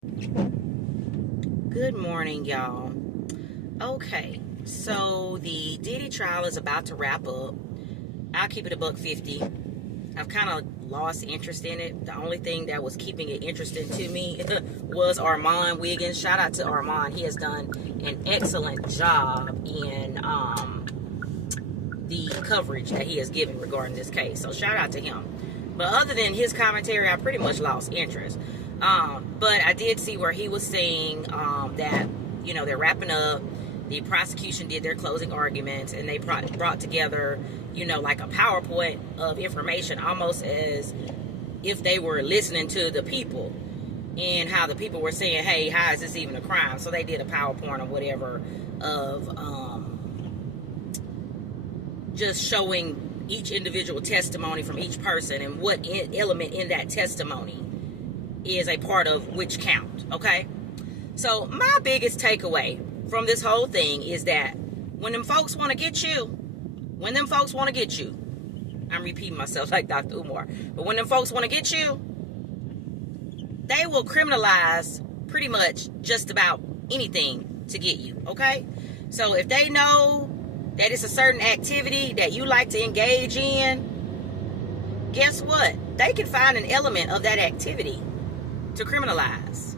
Good morning, y'all. Okay, so the Diddy trial is about to wrap up. I'll keep it a buck 50. I've kind of lost interest in it. The only thing that was keeping it interesting to me was Armand Wiggins. Shout out to Armand. He has done an excellent job in the coverage that he has given regarding this case. So shout out to him. But other than his commentary, I pretty much lost interest. But I did see where he was saying that, they're wrapping up. The prosecution did their closing arguments, and they brought together, like a PowerPoint of information, almost as if they were listening to the people and how the people were saying, hey, how is this even a crime? So they did a PowerPoint or whatever of just showing each individual testimony from each person and what element in that testimony is a part of which count, okay? So my biggest takeaway from this whole thing is that when them folks want to get you, I'm repeating myself like Dr. Umar, but when them folks want to get you, they will criminalize pretty much just about anything to get you, okay? So if they know that it's a certain activity that you like to engage in, guess what? They can find an element of that activity to criminalize.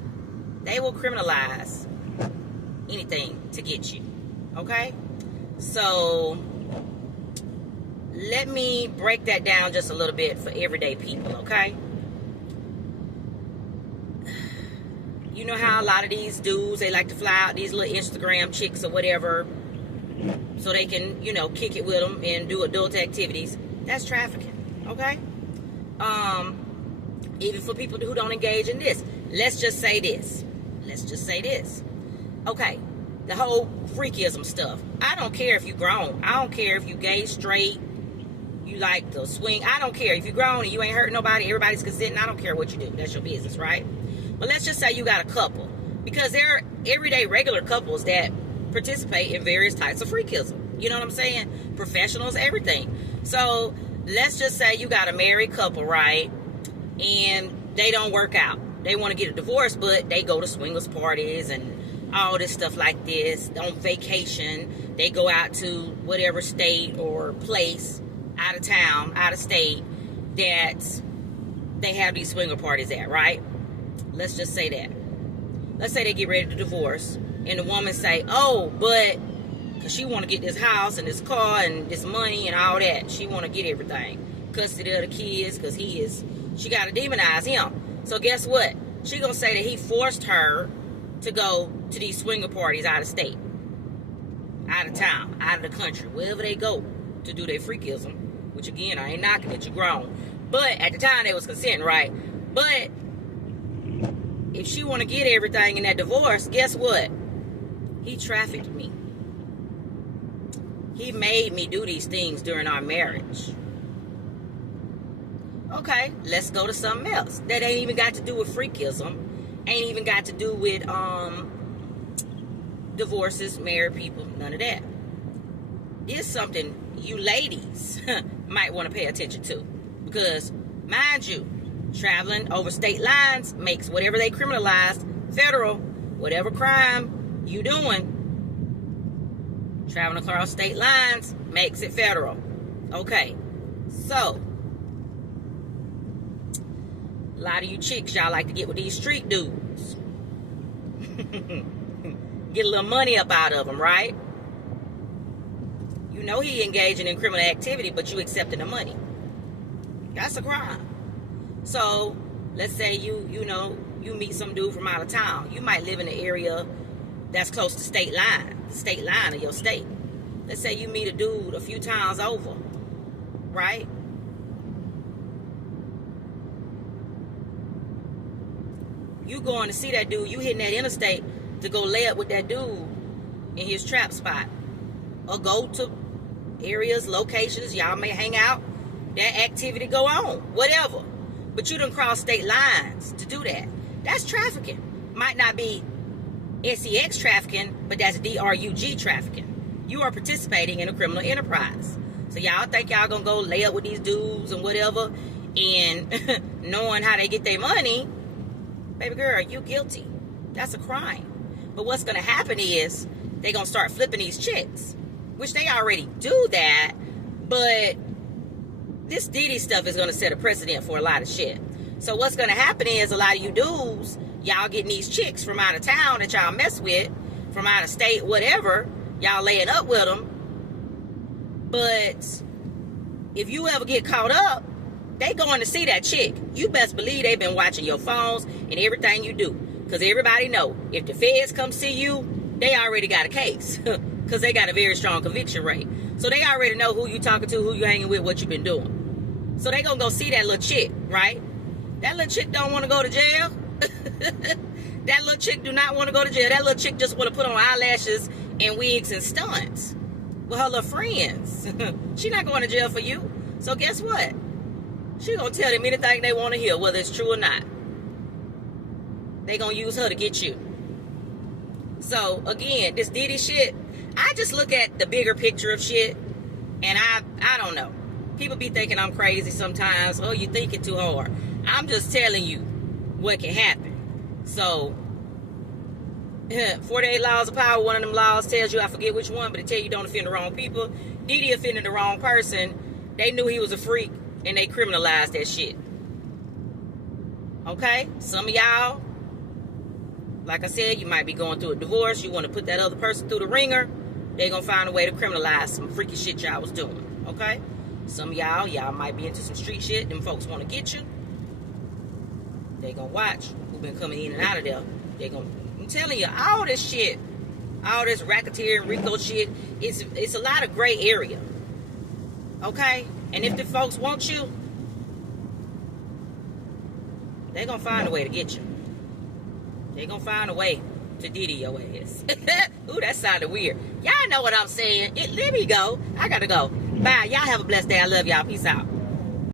They will criminalize anything to get you, okay? So let me break that down just a little bit for everyday people, okay? You know how a lot of these dudes, they like to fly out these little Instagram chicks or whatever so they can, kick it with them and do adult activities. That's trafficking, okay? Even for people who don't engage in this. Let's just say this. Okay, the whole freakism stuff. I don't care if you're grown. I don't care if you gay, straight, you like to swing. I don't care. If you're grown and you ain't hurting nobody, everybody's consenting, I don't care what you do. That's your business, right? But let's just say you got a couple. Because there are everyday regular couples that participate in various types of freakism. You know what I'm saying? Professionals, everything. So let's just say you got a married couple, right? And they don't work out. They want to get a divorce, but they go to swingers parties and all this stuff like this. On vacation, they go out to whatever state or place, out of town, out of state, that they have these swinger parties at, right? Let's just say that. Let's say they get ready to divorce, and the woman say, oh, but because she want to get this house and this car and this money and all that. She want to get everything. Custody of the kids, because she got to demonize him. So guess what? She going to say that he forced her to go to these swinger parties out of state, out of town, out of the country, wherever they go to do their freakism, which again, I ain't knocking it, you grown. But at the time, they was consenting, right? But if she want to get everything in that divorce, guess what? He trafficked me. He made me do these things during our marriage. Okay, let's go to something else. That ain't even got to do with freakism. Ain't even got to do with divorces, married people, none of that. It's something you ladies might want to pay attention to. Because, mind you, traveling over state lines makes whatever they criminalized federal. Whatever crime you doing, traveling across state lines makes it federal. Okay, so a lot of you chicks, y'all like to get with these street dudes. Get a little money up out of them, right? You know he engaging in criminal activity, but you accepting the money. That's a crime. So, let's say you meet some dude from out of town. You might live in an area that's close to the state line of your state. Let's say you meet a dude a few towns over, right? You going to see that dude, you hitting that interstate to go lay up with that dude in his trap spot. Or go to areas, locations, y'all may hang out, that activity go on, whatever. But you done cross state lines to do that. That's trafficking. Might not be SEX trafficking, but that's DRUG trafficking. You are participating in a criminal enterprise. So y'all think y'all gonna go lay up with these dudes and whatever, and knowing how they get their money, baby girl, you guilty. That's a crime. But what's going to happen is they're going to start flipping these chicks, which they already do that. But this Diddy stuff is going to set a precedent for a lot of shit. So what's going to happen is a lot of you dudes, y'all getting these chicks from out of town that y'all mess with, from out of state, whatever, y'all laying up with them. But if you ever get caught up, they going to see that chick. You best believe they've been watching your phones and everything you do. Because everybody know, if the feds come see you, they already got a case. Because they got a very strong conviction rate. So they already know who you talking to, who you hanging with, what you been doing. So they going to go see that little chick, right? That little chick don't want to go to jail. That little chick do not want to go to jail. That little chick just want to put on eyelashes and wigs and stunts with her little friends. She not going to jail for you. So guess what? She gonna tell them anything they want to hear, whether it's true or not. They gonna use her to get you. So again, this Diddy shit, I just look at the bigger picture of shit, and I don't know. People be thinking I'm crazy sometimes. Oh, you thinking too hard. I'm just telling you what can happen. So 48 laws of power, one of them laws tells you, I forget which one, but it tell you don't offend the wrong people. Diddy offended the wrong person. They knew he was a freak, and they criminalized that shit. Okay? Some of y'all, like I said, you might be going through a divorce. You want to put that other person through the ringer. They gonna find a way to criminalize some freaky shit y'all was doing. Okay? Some of y'all might be into some street shit. Them folks want to get you. They gonna watch who been coming in and out of there. I'm telling you, all this shit, all this racketeering, RICO shit, it's a lot of gray area. Okay? And if the folks want you, they gonna find a way to get you. They gonna find a way to Diddy your ass. Ooh, that sounded weird. Y'all know what I'm saying. Let me go. I gotta go. Bye. Y'all have a blessed day. I love y'all. Peace out.